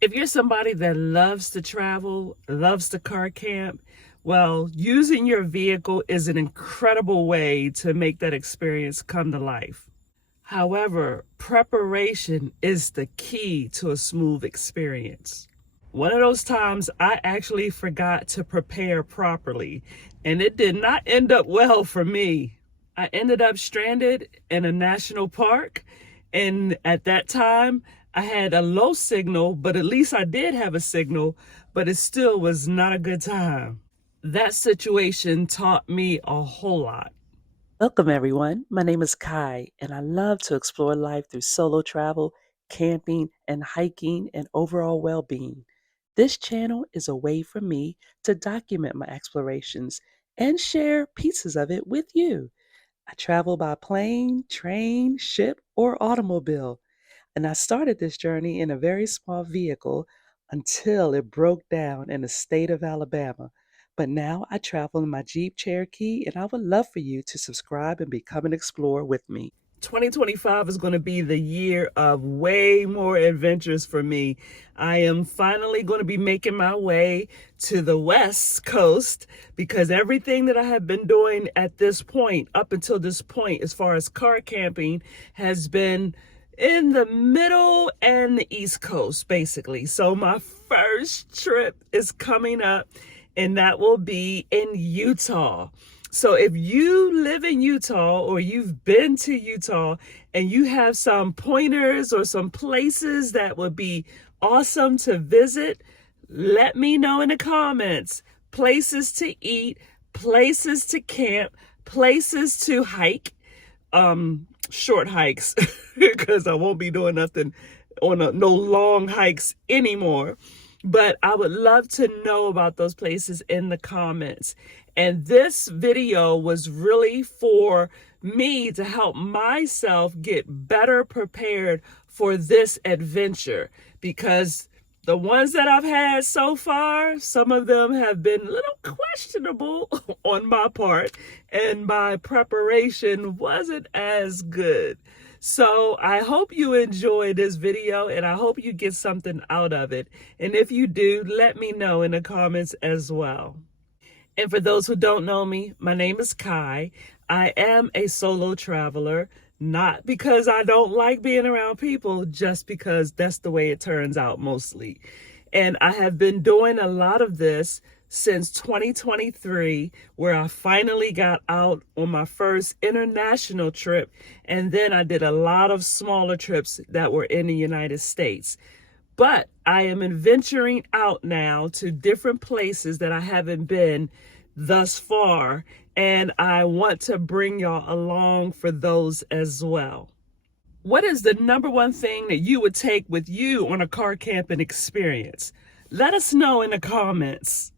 If you're somebody that loves to travel, loves to car camp, well, using your vehicle is an incredible way to make that experience come to life. However, preparation is the key to a smooth experience. One of those times I actually forgot to prepare properly, and it did not end up well for me. I ended up stranded in a national park, and at that time, I had a low signal, but at least I did have a signal, but it still was not a good time. That situation taught me a whole lot. Welcome, everyone. My name is Kai, and I love to explore life through solo travel, camping, and hiking and overall well being. This channel is a way for me to document my explorations and share pieces of it with you. I travel by plane, train, ship, or automobile, and I started this journey in a very small vehicle until it broke down in the state of Alabama. But now I travel in my Jeep Cherokee, and I would love for you to subscribe and become an explorer with me. 2025 is going to be the year of way more adventures for me. I am finally going to be making my way to the West Coast because everything that I have been doing at this point, up until this point, as far as car camping, has been in the middle and the East Coast, basically. So my first trip is coming up, and that will be in Utah. So if you live in Utah or you've been to Utah and you have some pointers or some places that would be awesome to visit, let me know in the comments. Places to eat, places to camp, places to hike, short hikes, because I won't be doing nothing on no long hikes anymore. But I would love to know about those places in the comments. And this video was really for me to help myself get better prepared for this adventure, because the ones that I've had so far, some of them have been a little questionable on my part, and my preparation wasn't as good. So I hope you enjoy this video, and I hope you get something out of it. And if you do, let me know in the comments as well. And for those who don't know me, my name is Kai. I am a solo traveler, not because I don't like being around people, just because that's the way it turns out mostly. And I have been doing a lot of this since 2023, where I finally got out on my first international trip. And then I did a lot of smaller trips that were in the United States. But I am adventuring out now to different places that I haven't been thus far, and I want to bring y'all along for those as well. What is the number one thing that you would take with you on a car camping experience? Let us know in the comments.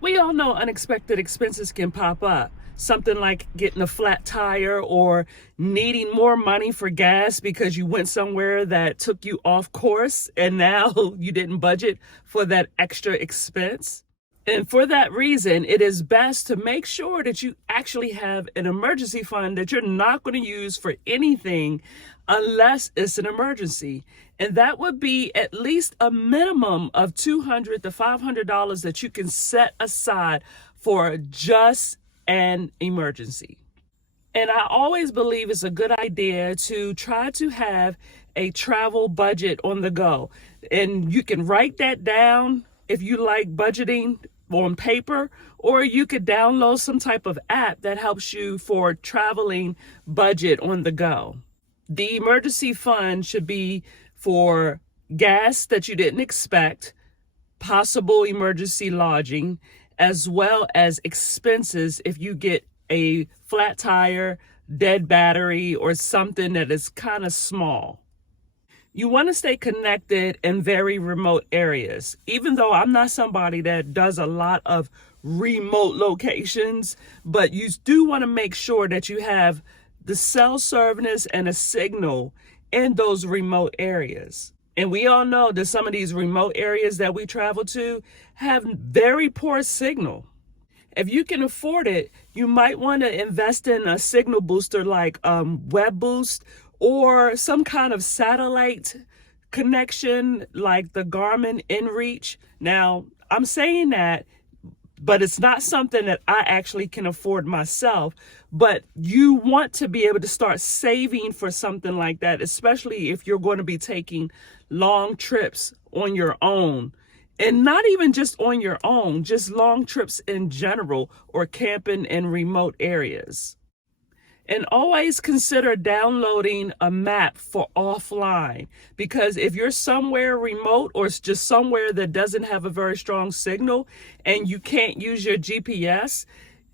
We all know unexpected expenses can pop up. Something like getting a flat tire or needing more money for gas because you went somewhere that took you off course and now you didn't budget for that extra expense. And for that reason, it is best to make sure that you actually have an emergency fund that you're not going to use for anything unless it's an emergency. And that would be at least a minimum of $200 to $500 that you can set aside for just an emergency. And I always believe it's a good idea to try to have a travel budget on the go. And you can write that down if you like budgeting on paper, or you could download some type of app that helps you for traveling budget on the go. The emergency fund should be for gas that you didn't expect, possible emergency lodging, as well as expenses if you get a flat tire, dead battery, or something that is kind of small. You want to stay connected in very remote areas. Even though I'm not somebody that does a lot of remote locations, but you do want to make sure that you have the cell service and a signal in those remote areas. And we all know that some of these remote areas that we travel to have very poor signal. If you can afford it, you might want to invest in a signal booster like Web Boost or some kind of satellite connection like the Garmin InReach. Now, I'm saying that, but it's not something that I actually can afford myself. But you want to be able to start saving for something like that, especially if you're going to be taking long trips on your own. And not even just on your own, just long trips in general or camping in remote areas. And always consider downloading a map for offline, because if you're somewhere remote or it's just somewhere that doesn't have a very strong signal and you can't use your GPS,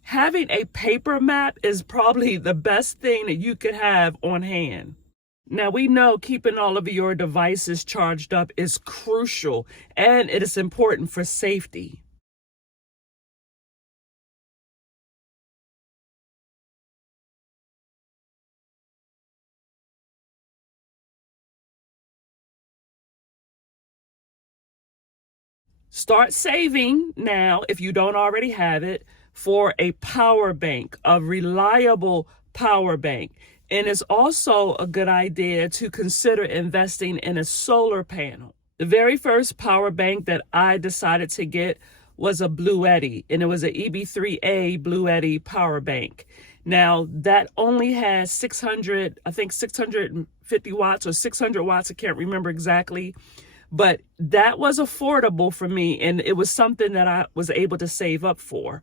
having a paper map is probably the best thing that you could have on hand. Now, we know keeping all of your devices charged up is crucial and it is important for safety. Start saving now, if you don't already have it, for a power bank, a reliable power bank. And it's also a good idea to consider investing in a solar panel. The very first power bank that I decided to get was a Bluetti, and it was an EB3A Bluetti power bank. Now, that only has 650 watts or 600 watts, I can't remember exactly. But that was affordable for me, and it was something that I was able to save up for.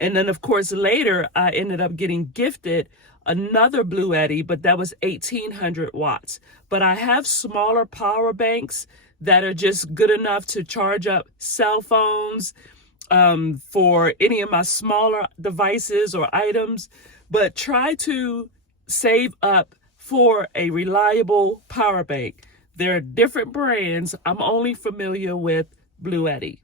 And then, of course, later I ended up getting gifted another Bluetti, but that was 1800 watts. But I have smaller power banks that are just good enough to charge up cell phones, for any of my smaller devices or items. But try to save up for a reliable power bank. There are different brands. I'm only familiar with Bluetti.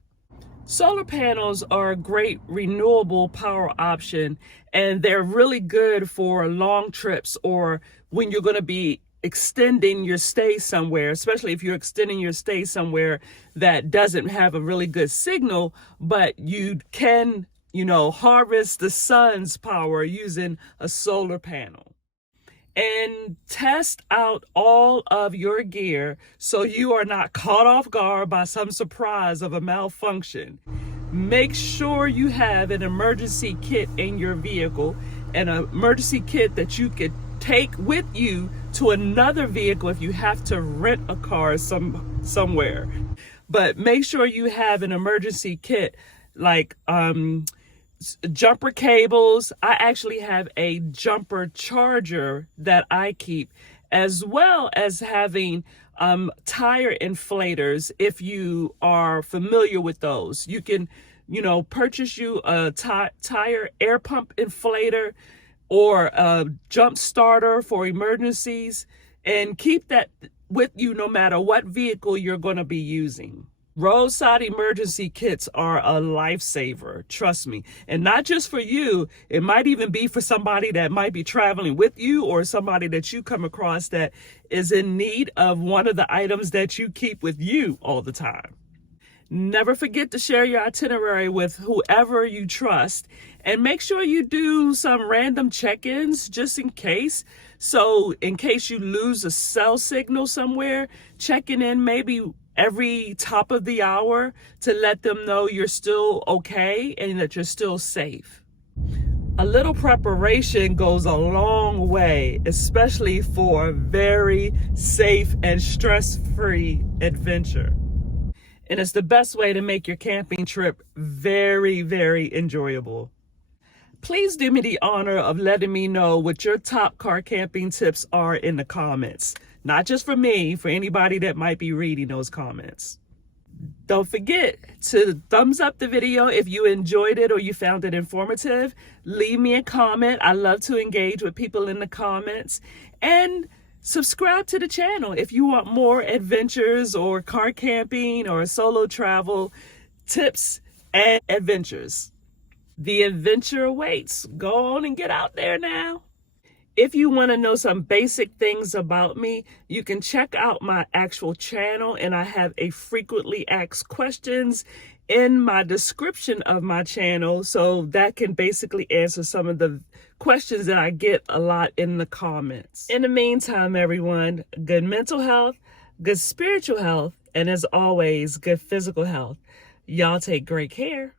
Solar panels are a great renewable power option, and they're really good for long trips or when you're going to be extending your stay somewhere, especially if you're extending your stay somewhere that doesn't have a really good signal, but you can, harvest the sun's power using a solar panel. And test out all of your gear so you are not caught off guard by some surprise of a malfunction. Make sure you have an emergency kit in your vehicle, an emergency kit that you could take with you to another vehicle if you have to rent a car somewhere. But make sure you have an emergency kit like jumper cables. I actually have a jumper charger that I keep, as well as having tire inflators. If you are familiar with those, you can, purchase you a tire air pump inflator or a jump starter for emergencies, and keep that with you no matter what vehicle you're going to be using. Roadside emergency kits are a lifesaver, trust me. And not just for you, it might even be for somebody that might be traveling with you or somebody that you come across that is in need of one of the items that you keep with you all the time. Never forget to share your itinerary with whoever you trust, and make sure you do some random check-ins just in case. So in case you lose a cell signal somewhere, checking in maybe every top of the hour to let them know you're still okay and that you're still safe. A little preparation goes a long way, especially for a very safe and stress-free adventure. And it's the best way to make your camping trip very, very enjoyable. Please do me the honor of letting me know what your top car camping tips are in the comments. Not just for me, for anybody that might be reading those comments. Don't forget to thumbs up the video if you enjoyed it or you found it informative. Leave me a comment. I love to engage with people in the comments. And subscribe to the channel if you want more adventures or car camping or solo travel tips and adventures. The adventure awaits. Go on and get out there now. If you want to know some basic things about me, you can check out my actual channel, and I have a frequently asked questions in my description of my channel, so that can basically answer some of the questions that I get a lot in the comments. In the meantime, everyone, good mental health, good spiritual health, and as always, good physical health. Y'all take great care.